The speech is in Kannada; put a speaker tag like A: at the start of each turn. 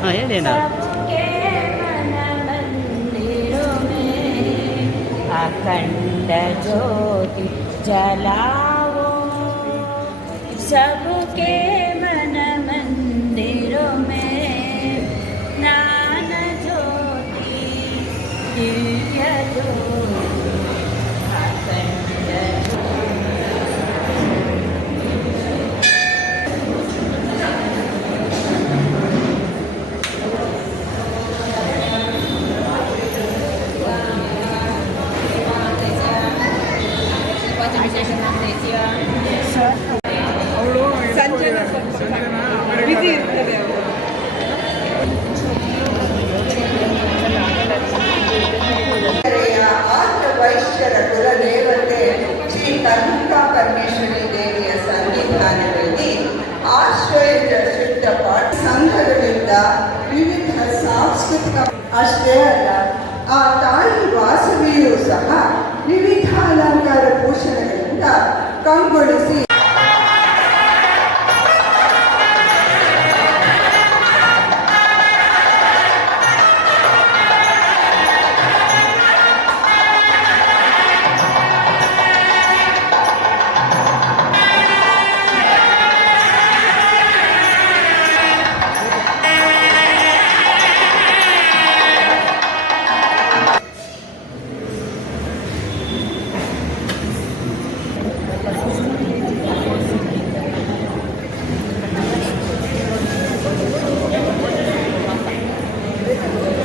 A: हाँ अखंड ज्योति जलाओ। सबके मन मंदिरों में ज्ञान ज्योति दिव्य ज्योति।
B: ಆರ್ಯ ವೈಶ್ಯರ ಕುಲದೇವತೆ ಶ್ರೀ ಕನ್ನಿಕಾ ಪರಮೇಶ್ವರಿ ದೇವಿಯ ಸನ್ನಿಧಾನದಲ್ಲಿ ಆಶ್ರಯದ ಶುದ್ಧ ಪಾಠ ಸಂಘಗಳಿಂದ ವಿವಿಧ ಸಾಂಸ್ಕೃತಿಕ ಅಷ್ಟೇ ಅಲ್ಲ Thank you.